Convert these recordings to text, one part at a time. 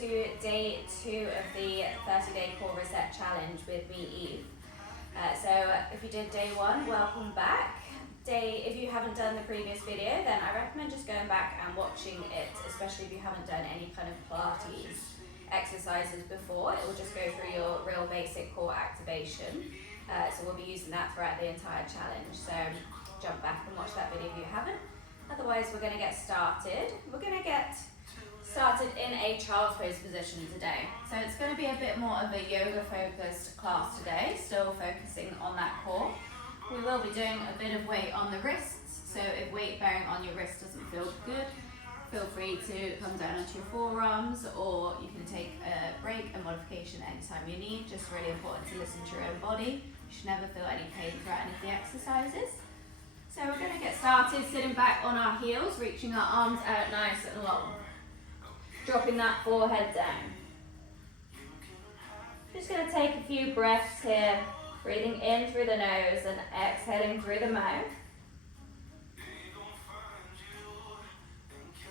to day 2 of the 30-day core reset challenge with me, Eve. So if you did day 1, welcome back. If you haven't done the previous video, then I recommend just going back and watching it, especially if you haven't done any kind of Pilates exercises before. It will just go through your real basic core activation. So we'll be using that throughout the entire challenge. So jump back and watch that video if you haven't. Otherwise, we're going to get started. We're going to get started in a child's pose position today. So it's going to be a bit more of a yoga focused class today, still focusing on that core. We will be doing a bit of weight on the wrists. So if weight bearing on your wrist doesn't feel good, feel free to come down onto your forearms, or you can take a break, a modification anytime you need. Just really important to listen to your own body. You should never feel any pain throughout any of the exercises. So we're going to get started sitting back on our heels, reaching our arms out nice and long. Dropping that forehead down. Just going to take a few breaths here, breathing in through the nose and exhaling through the mouth.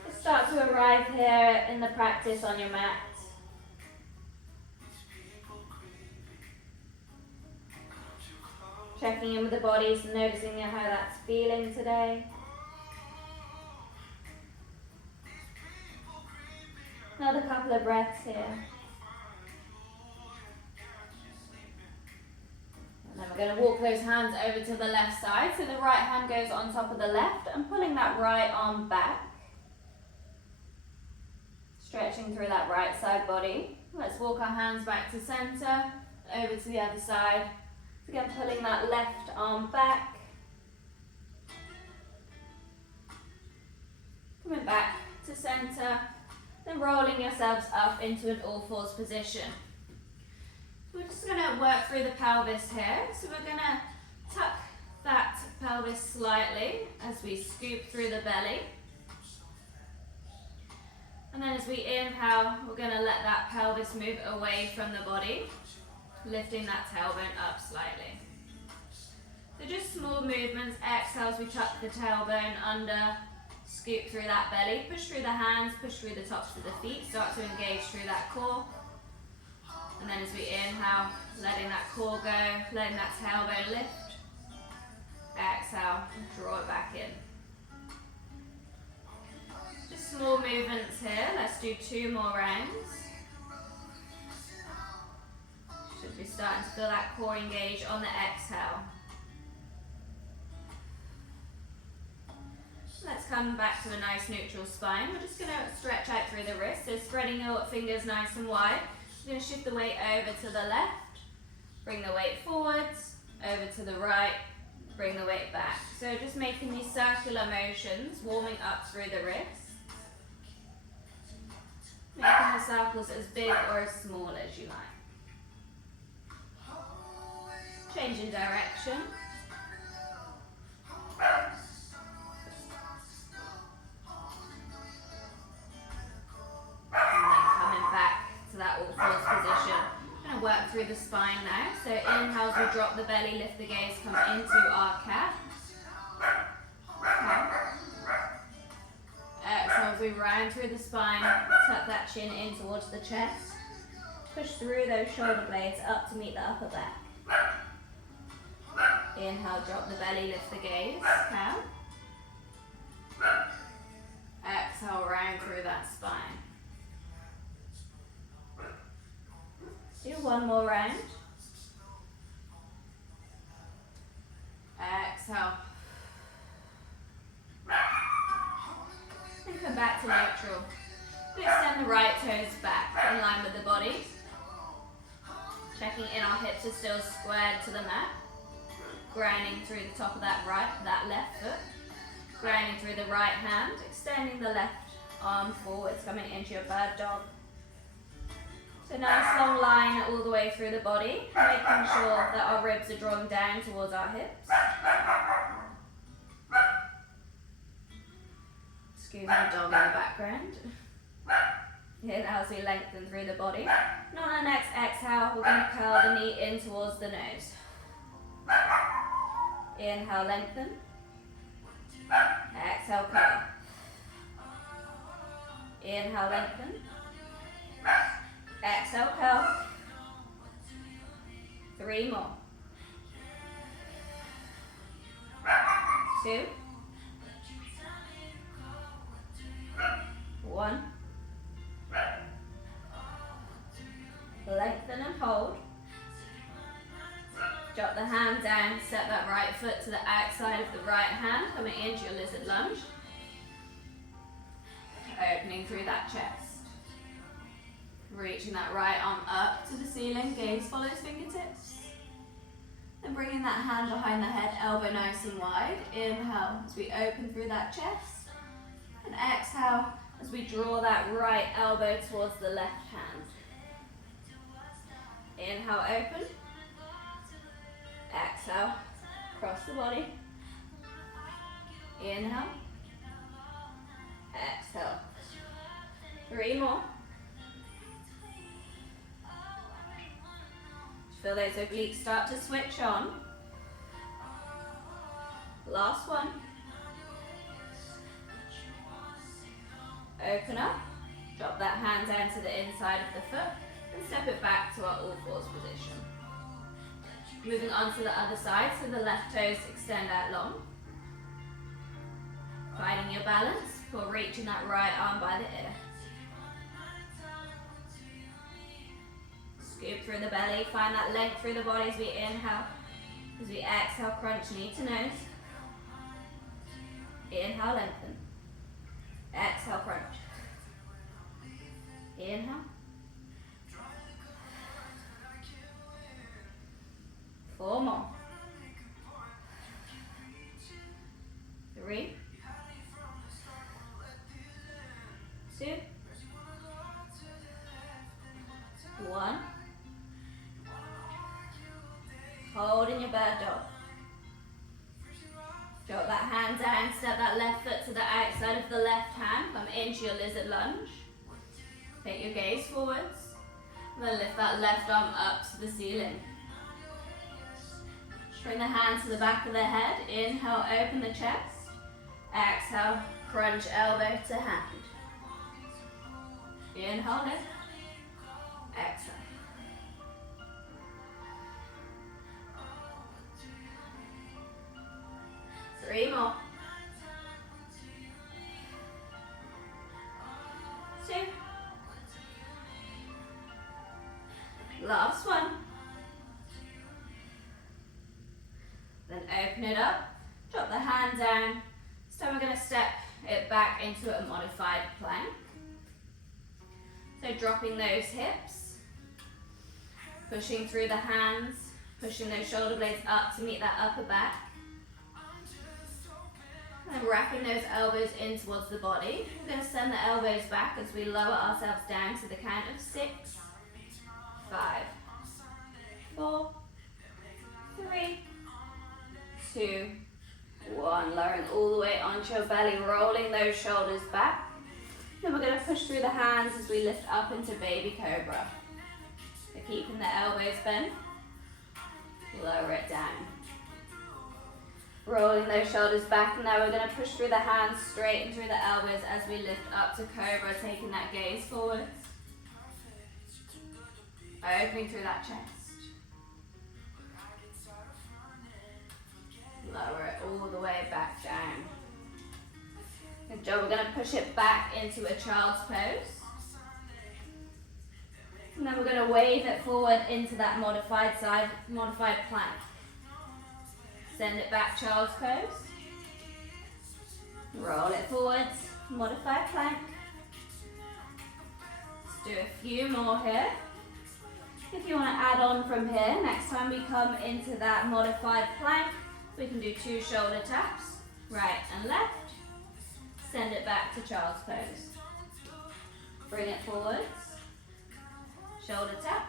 Just start to arrive here in the practice on your mat. Checking in with the body, so noticing how that's feeling today. Another couple of breaths here. And then we're going to walk those hands over to the left side. So the right hand goes on top of the left and pulling that right arm back. Stretching through that right side body. Let's walk our hands back to center, over to the other side. Again, pulling that left arm back. Coming back to center. Then rolling yourselves up into an all fours position. We're just going to work through the pelvis here. So we're going to tuck that pelvis slightly as we scoop through the belly. And then as we inhale, we're going to let that pelvis move away from the body, lifting that tailbone up slightly. So just small movements. Exhale as we tuck the tailbone under. Scoop through that belly, push through the hands, push through the tops of the feet, start to engage through that core. And then as we inhale, letting that core go, letting that tailbone lift. Exhale, draw it back in. Just small movements here, let's do 2 more rounds. Should be starting to feel that core engage on the exhale. Let's come back to a nice neutral spine. We're just going to stretch out through the wrist, so spreading your fingers nice and wide. We're going to shift the weight over to the left, bring the weight forwards, over to the right, bring the weight back. So just making these circular motions, warming up through the wrists. Making the circles as big or as small as you like. Changing direction. Work through the spine now. So inhale as we drop the belly, lift the gaze, come into our cat. Exhale as we round through the spine, tuck that chin in towards the chest. Push through those shoulder blades up to meet the upper back. Inhale, drop the belly, lift the gaze, cow. Exhale, round through that spine. Do 1 more round. Exhale. And come back to neutral. We extend the right toes back in line with the body. Checking in, our hips are still squared to the mat. Grounding through the top of that left foot. Grounding through the right hand. Extending the left arm forwards, coming into your bird dog. So nice long line all the way through the body, making sure that our ribs are drawn down towards our hips. Scooping the dog in the background. Inhale as we lengthen through the body. And on our next exhale, we're going to curl the knee in towards the nose. Inhale, lengthen. Exhale, curl. Inhale, lengthen. Exhale, curl. 3 more. 2. 1. Lengthen and hold. Drop the hand down, step that right foot to the outside of the right hand, coming into your lizard lunge. Opening through that chest. Reaching that right arm up to the ceiling, gaze follows fingertips. Then bringing that hand behind the head, elbow nice and wide. Inhale as we open through that chest. And exhale as we draw that right elbow towards the left hand. Inhale, open. Exhale, cross the body. Inhale. Exhale. 3 more. Feel those obliques start to switch on. Last one. Open up. Drop that hand down to the inside of the foot and step it back to our all fours position. Moving on to the other side, so the left toes extend out long. Finding your balance before reaching that right arm by the ear. Scoop through the belly, find that length through the body as we inhale. As we exhale, crunch knee to nose. Inhale, lengthen. Exhale, crunch. Inhale. 4 more. 3. 2. 1. Hold in your bird dog. Drop that hand down, step that left foot to the outside of the left hand, come into your lizard lunge. Take your gaze forwards, and then lift that left arm up to the ceiling. Bring the hand to the back of the head, inhale, open the chest. Exhale, crunch elbow to hand. Inhale, lift. Exhale. 3 more. 2. Last one. Then open it up, drop the hand down. This time we're going to step it back into a modified plank. So dropping those hips, pushing through the hands, pushing those shoulder blades up to meet that upper back. And wrapping those elbows in towards the body. We're going to send the elbows back as we lower ourselves down to the count of 6, 5, 4, 3, 2, 1. Lowering all the way onto your belly, rolling those shoulders back. Then we're going to push through the hands as we lift up into baby cobra. So keeping the elbows bent, lower it down. Rolling those shoulders back, and now we're going to push through the hands, straighten through the elbows as we lift up to cobra, taking that gaze forwards. Opening through that chest. Lower it all the way back down. Good job. We're going to push it back into a child's pose. And then we're going to wave it forward into that modified plank. Send it back, child's pose. Roll it forwards, modified plank. Let's do a few more here. If you want to add on from here, next time we come into that modified plank, we can do 2 shoulder taps, right and left. Send it back to child's pose. Bring it forwards, shoulder tap,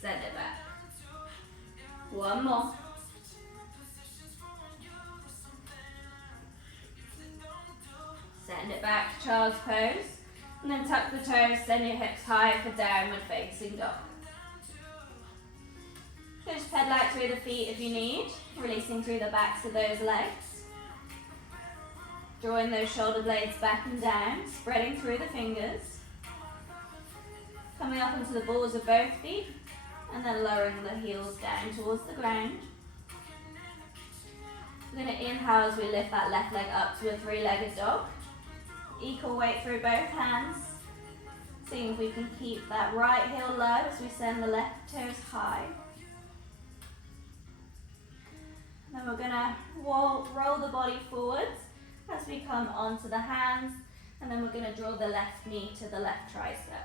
send it back. 1 more. Send it back to child's pose. And then tuck the toes, send your hips high for downward facing dog. So just pedal out through the feet if you need, releasing through the backs of those legs. Drawing those shoulder blades back and down, spreading through the fingers. Coming up onto the balls of both feet, and then lowering the heels down towards the ground. We're going to inhale as we lift that left leg up to a three-legged dog. Equal weight through both hands. Seeing if we can keep that right heel low as we send the left toes high. Then we're going to roll the body forwards as we come onto the hands, and then we're going to draw the left knee to the left tricep.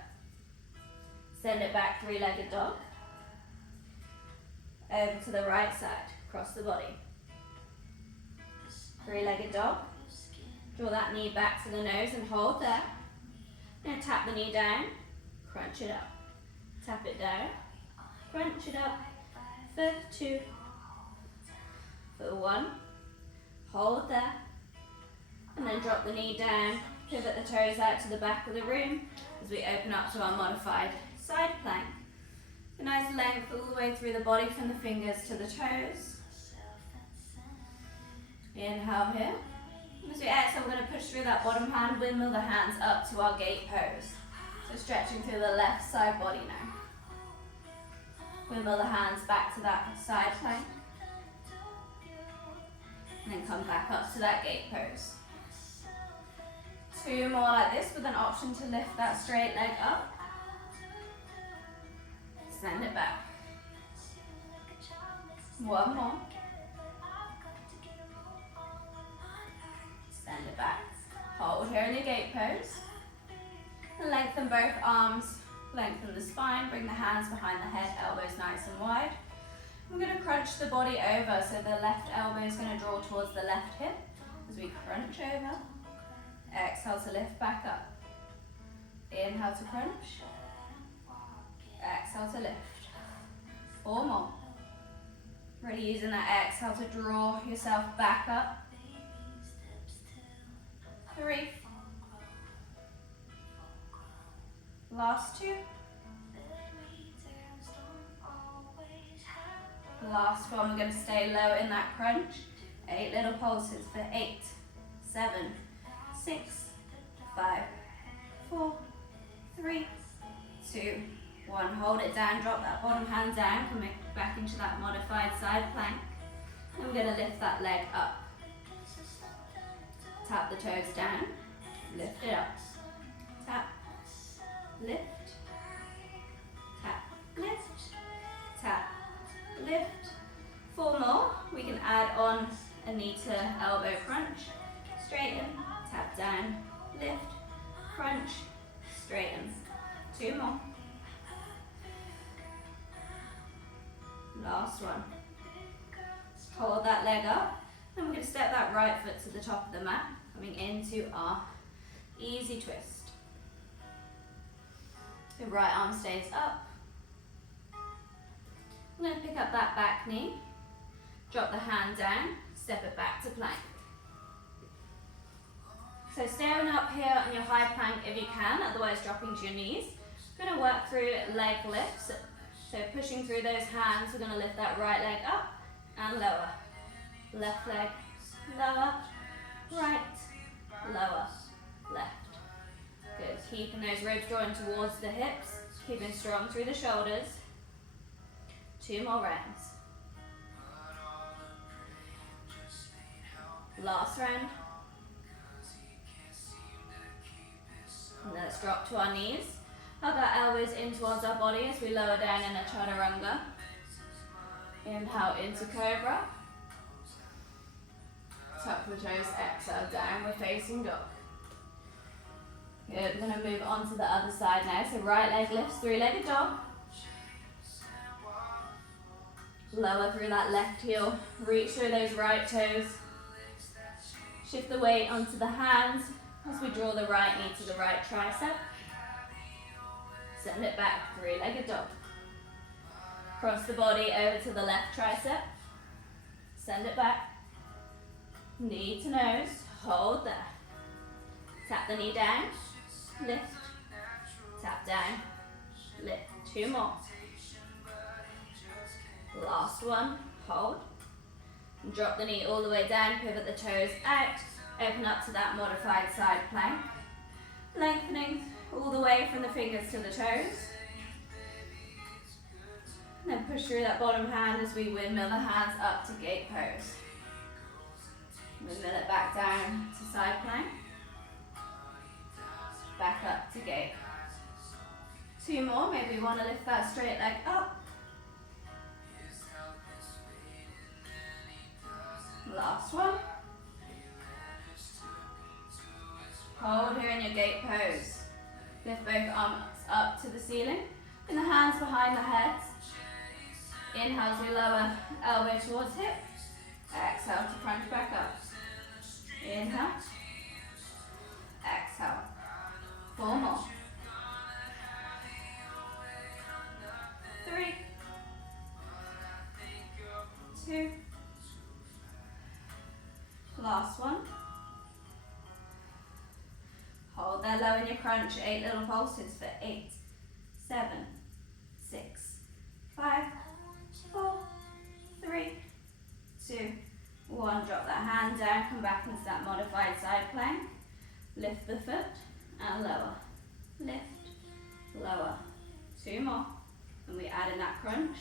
Send it back, three-legged dog. Over to the right side, cross the body. Three-legged dog. Draw that knee back to the nose and hold there. Now tap the knee down, crunch it up. Tap it down, crunch it up. For 2, for 1. Hold there. And then drop the knee down, pivot the toes out to the back of the room as we open up to our modified side plank. A nice length all the way through the body from the fingers to the toes. Inhale here. As we exhale, we're going to push through that bottom hand, windmill the hands up to our gate pose. So stretching through the left side body now. Windmill the hands back to that side plank. And then come back up to that gate pose. 2 more like this with an option to lift that straight leg up. Send it back. 1 more. Send it back. Hold here in your gate pose. And lengthen both arms, lengthen the spine, bring the hands behind the head, elbows nice and wide. We're going to crunch the body over, so the left elbow is going to draw towards the left hip as we crunch over. Exhale to lift back up. Inhale to crunch. Exhale to lift. 4 more. Really using that exhale to draw yourself back up. 3. Last 2. Last one, we're going to stay low in that crunch. 8 little pulses for 8, 7, 6, 5, 4, 3, 2, 1. Hold it down, drop that bottom hand down, coming back into that modified side plank. And we're going to lift that leg up. Tap the toes down, lift it up. Tap, lift, tap, lift, tap, lift. 4 more. We can add on a knee to elbow crunch. Straighten, tap down, lift, crunch, straighten. 2 more. Last one. Hold that leg up. Then we're going to step that right foot to the top of the mat, coming into our easy twist. The right arm stays up. I'm going to pick up that back knee, drop the hand down, step it back to plank. So staying up here on your high plank if you can, otherwise dropping to your knees. We're going to work through leg lifts. So pushing through those hands, we're going to lift that right leg up and lower. Left leg, lower, right, lower, left. Good, keeping those ribs drawn towards the hips, keeping strong through the shoulders. 2 more rounds. Last round. And let's drop to our knees. Hug our elbows in towards our body as we lower down in a chaturanga. Inhale into cobra. Tuck the toes, exhale, downward facing dog. Good, we're going to move on to the other side now. So right leg lifts, 3-legged dog. Lower through that left heel, reach through those right toes. Shift the weight onto the hands as we draw the right knee to the right tricep. Send it back, 3-legged dog. Cross the body over to the left tricep. Send it back. Knee to nose, hold there. Tap the knee down, lift, tap down, lift. 2 more. Last one, hold. And drop the knee all the way down, pivot the toes out, open up to that modified side plank. Lengthening all the way from the fingers to the toes. And then push through that bottom hand as we windmill the hands up to gate pose. Windmill it back down to side plank. Back up to gate. 2 more, maybe you want to lift that straight leg up. Last one. Hold here in your gate pose. Lift both arms up to the ceiling. And the hands behind the head. Inhale as we lower elbow towards hip. Exhale to crunch back up. Inhale. Exhale. 4 more. 3, 2. Last one. Hold there low in your crunch. 8 little pulses for 8, 7, 6, 5, 4, 3, 2, 1. Drop that hand down. Come back into that modified side plank. Lift the foot and lower. Lift, lower. 2 more. And we add in that crunch.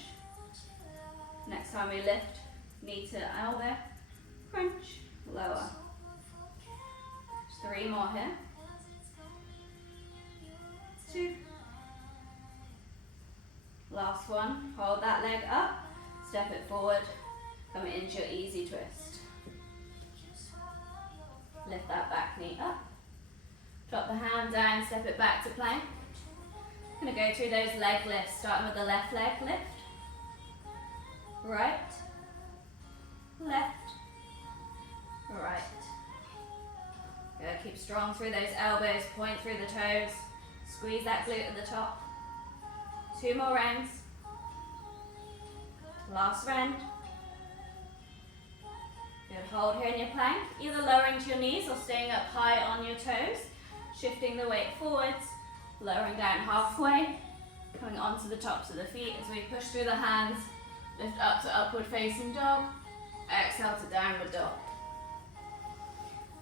Next time we lift, knee to elbow, crunch, lower. 3 more here. 2. Last one. Hold that leg up, step it forward, come into your easy twist. Lift that back knee up. Drop the hand down, step it back to plank. I'm going to go through those leg lifts, starting with the left leg lift. Right, left, right. Good, keep strong through those elbows, point through the toes. Squeeze that glute at the top. 2 more rounds. Last round. Good, hold here in your plank, either lowering to your knees or staying up high on your toes. Shifting the weight forwards, lowering down halfway, coming onto the tops of the feet as we push through the hands, lift up to upward facing dog, exhale to downward dog.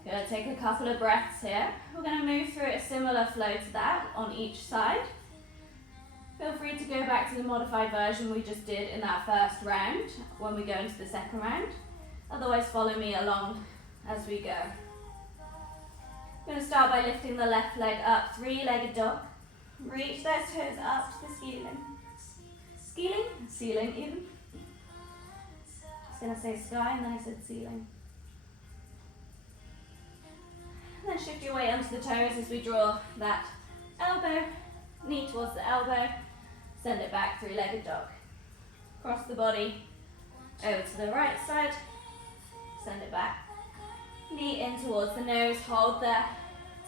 Good, take a couple of breaths here. We're going to move through a similar flow to that on each side. Feel free to go back to the modified version we just did in that first round when we go into the second round. Otherwise follow me along as we go. I'm going to start by lifting the left leg up, 3-legged dog. Reach those toes up to the ceiling. Ceiling even. I was going to say sky and then I said ceiling. And then shift your weight onto the toes as we draw that elbow, knee towards the elbow, send it back, 3-legged dog. Cross the body over to the right side, send it back. Knee in towards the nose, hold there,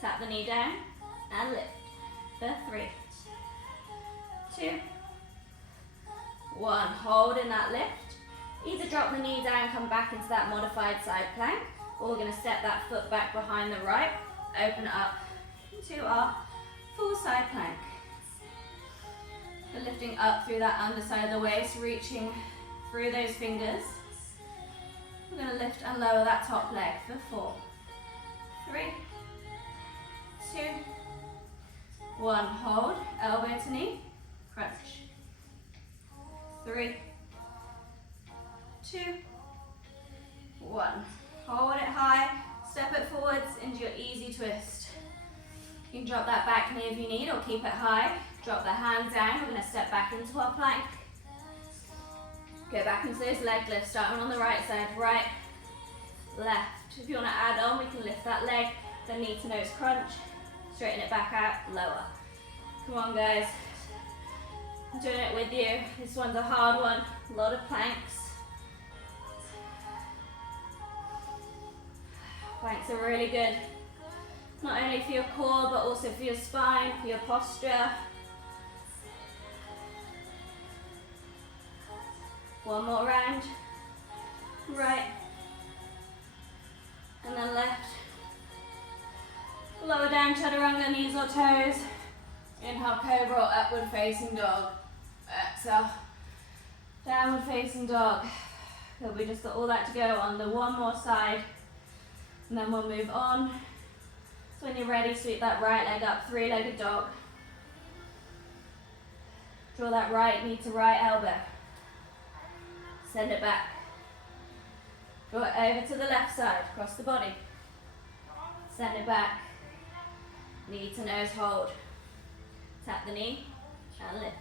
tap the knee down, and lift. For 3, 2, 1. Hold in that lift. Either drop the knee down, come back into that modified side plank, or we're going to step that foot back behind the right, open it up to our full side plank. We're lifting up through that underside of the waist, reaching through those fingers. We're going to lift and lower that top leg for 4, 3, 2, 1. Hold, elbow to knee, crunch. 3, 2, 1. Hold it high, step it forwards into your easy twist. You can drop that back knee if you need, or keep it high. Drop the hand down, we're going to step back into our plank. Go back into those leg lifts, starting on the right side, right, left. If you want to add on, we can lift that leg, then knee to nose crunch, straighten it back out, lower. Come on guys, I'm doing it with you. This one's a hard one, a lot of planks. Planks are really good, not only for your core, but also for your spine, for your posture. 1 more round, right, and then left. Lower down, chaturanga, knees or toes. Inhale, cobra or upward facing dog. Exhale, downward facing dog. So we just got all that to go on the 1 more side, and then we'll move on. So when you're ready, sweep that right leg up, 3-legged dog. Draw that right knee to right elbow. Send it back. Draw it over to the left side, across the body. Send it back. Knee to nose hold. Tap the knee and lift.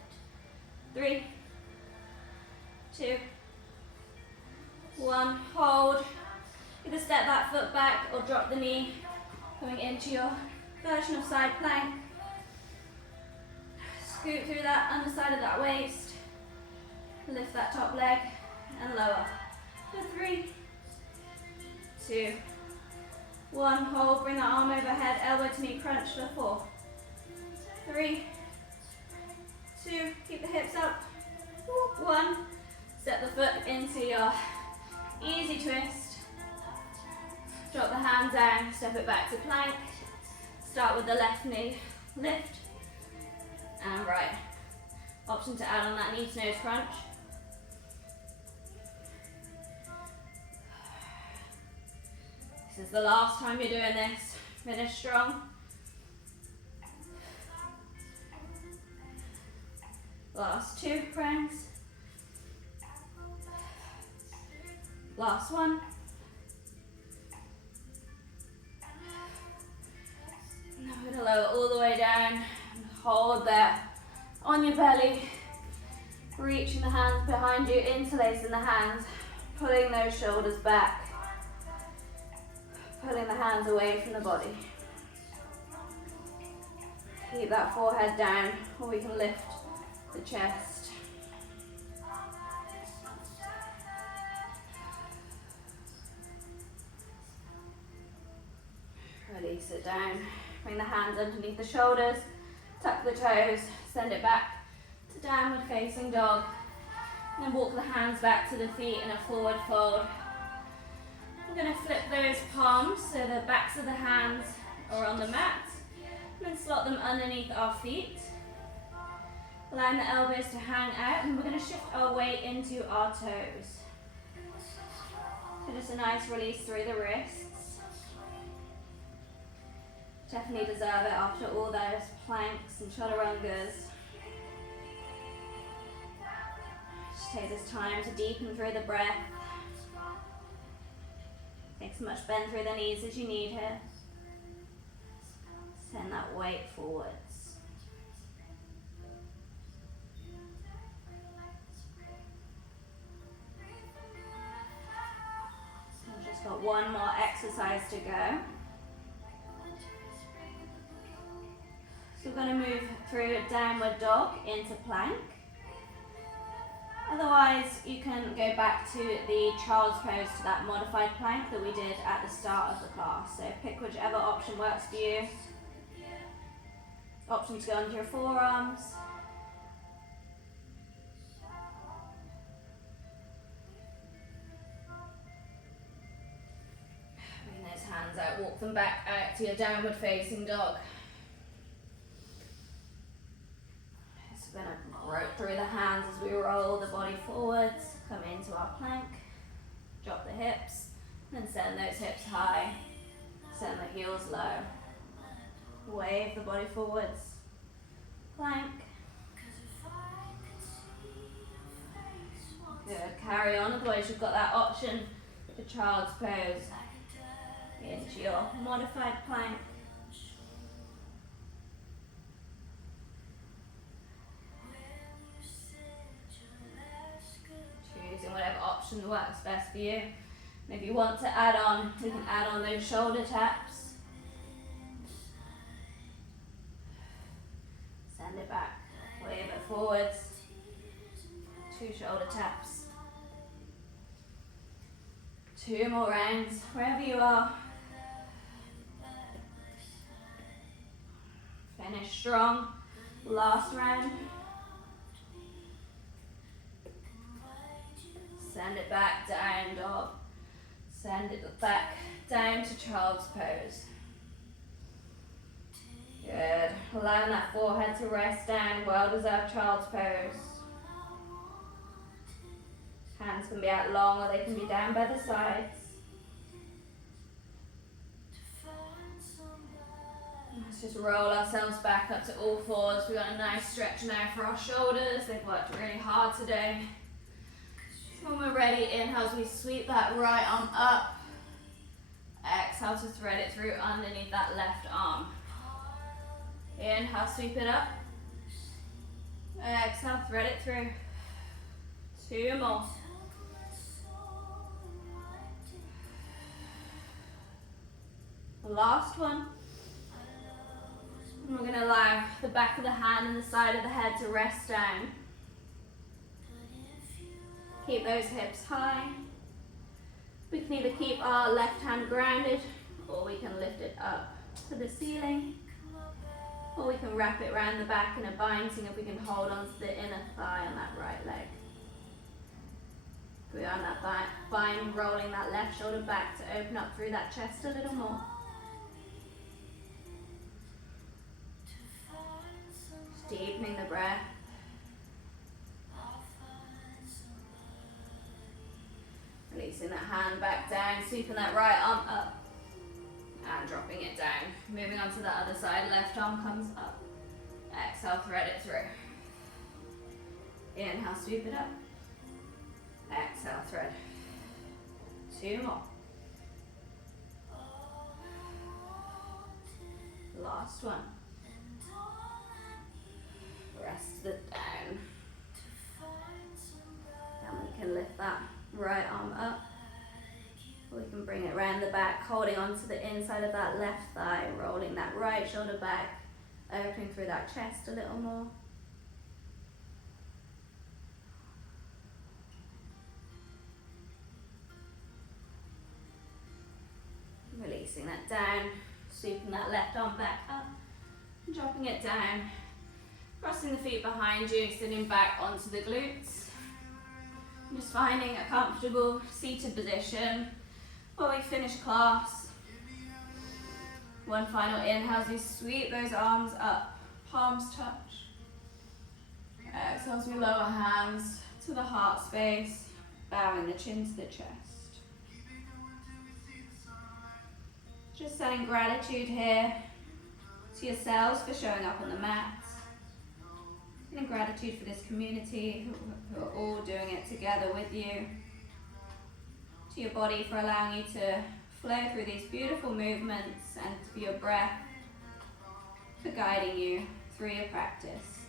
3, 2, 1. Hold. Either step that foot back or drop the knee, coming into your version of side plank. Scoot through that underside of that waist. Lift that top leg and lower. For 3, 2, 1. Hold. Bring that arm overhead. Elbow to knee crunch for 4, 3, 2. Keep the hips up. 1. Step the foot into your easy twist. Drop the hand down. Step it back to plank. Start with the left knee. Lift. And right. Option to add on that knee to nose crunch. This is the last time you're doing this. Finish strong. Last 2 rounds. Last 1. Now we're going to lower all the way down. Hold there on your belly. Reaching the hands behind you, interlacing the hands. Pulling those shoulders back. Pulling the hands away from the body. Keep that forehead down, or we can lift the chest. Release it down. Bring the hands underneath the shoulders. Tuck the toes. Send it back to downward facing dog. And then walk the hands back to the feet in a forward fold. We're going to flip those palms so the backs of the hands are on the mat. And then slot them underneath our feet. Allowing the elbows to hang out, and we're going to shift our weight into our toes. So just a nice release through the wrists. Definitely deserve it after all those planks and chaturangas. Just take this time to deepen through the breath. Take as much bend through the knees as you need here. Send that weight forwards. So we've just got one more exercise to go. So we're going to move through downward dog into plank. Otherwise, you can go back to the child's pose, to that modified plank that we did at the start of the class. So pick whichever option works for you. Option to go onto your forearms. Bring those hands out, walk them back out to your downward facing dog. We're going to rotate through the hands as we roll the body forwards, come into our plank, drop the hips, and then send those hips high, send the heels low. Wave the body forwards, plank. Good, carry on, otherwise you've got that option for child's pose into your modified plank. Whatever option works best for you. And if you want to add on, you can add on those shoulder taps. Send it back, wave it forwards. 2 shoulder taps. 2 more rounds, wherever you are. Finish strong. Last round. Send it back down dog. Send it back down to child's pose. Good. Allowing that forehead to rest down. Well-deserved child's pose. Hands can be out long or they can be down by the sides. Let's just roll ourselves back up to all fours. We've got a nice stretch now for our shoulders. They've worked really hard today. When we're ready, inhale as we sweep that right arm up. Exhale to thread it through underneath that left arm. Inhale, sweep it up. Exhale, thread it through. 2 more. Last one. And we're going to allow the back of the hand and the side of the head to rest down. Keep those hips high. We can either keep our left hand grounded, or we can lift it up to the ceiling, or we can wrap it around the back in a bind, seeing if we can hold on to the inner thigh on that right leg. We're on that bind, rolling that left shoulder back to open up through that chest a little more. Just deepening the breath. Releasing that hand back down, sweeping that right arm up and dropping it down. Moving on to the other side, left arm comes up. Exhale, thread it through. Inhale, sweep it up. Exhale, thread. 2 more. Last one. Rest it down. And we can lift that right arm up. We can bring it around the back, holding onto the inside of that left thigh, rolling that right shoulder back, opening through that chest a little more. Releasing that down, sweeping that left arm back up, dropping it down, crossing the feet behind you, sitting back onto the glutes. Just finding a comfortable seated position while we finish class. One final inhale as we sweep those arms up, palms touch. Exhale as we lower hands to the heart space, bowing the chin to the chest. Just sending gratitude here to yourselves for showing up on the mat. And gratitude for this community who are all doing it together with you. To your body for allowing you to flow through these beautiful movements, and for your breath for guiding you through your practice.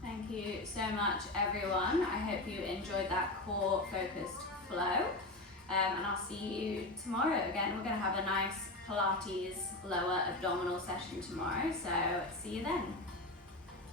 Thank you so much, everyone. I hope you enjoyed that core focused flow. And I'll see you tomorrow. Again, we're going to have a nice Pilates lower abdominal session tomorrow. So see you then.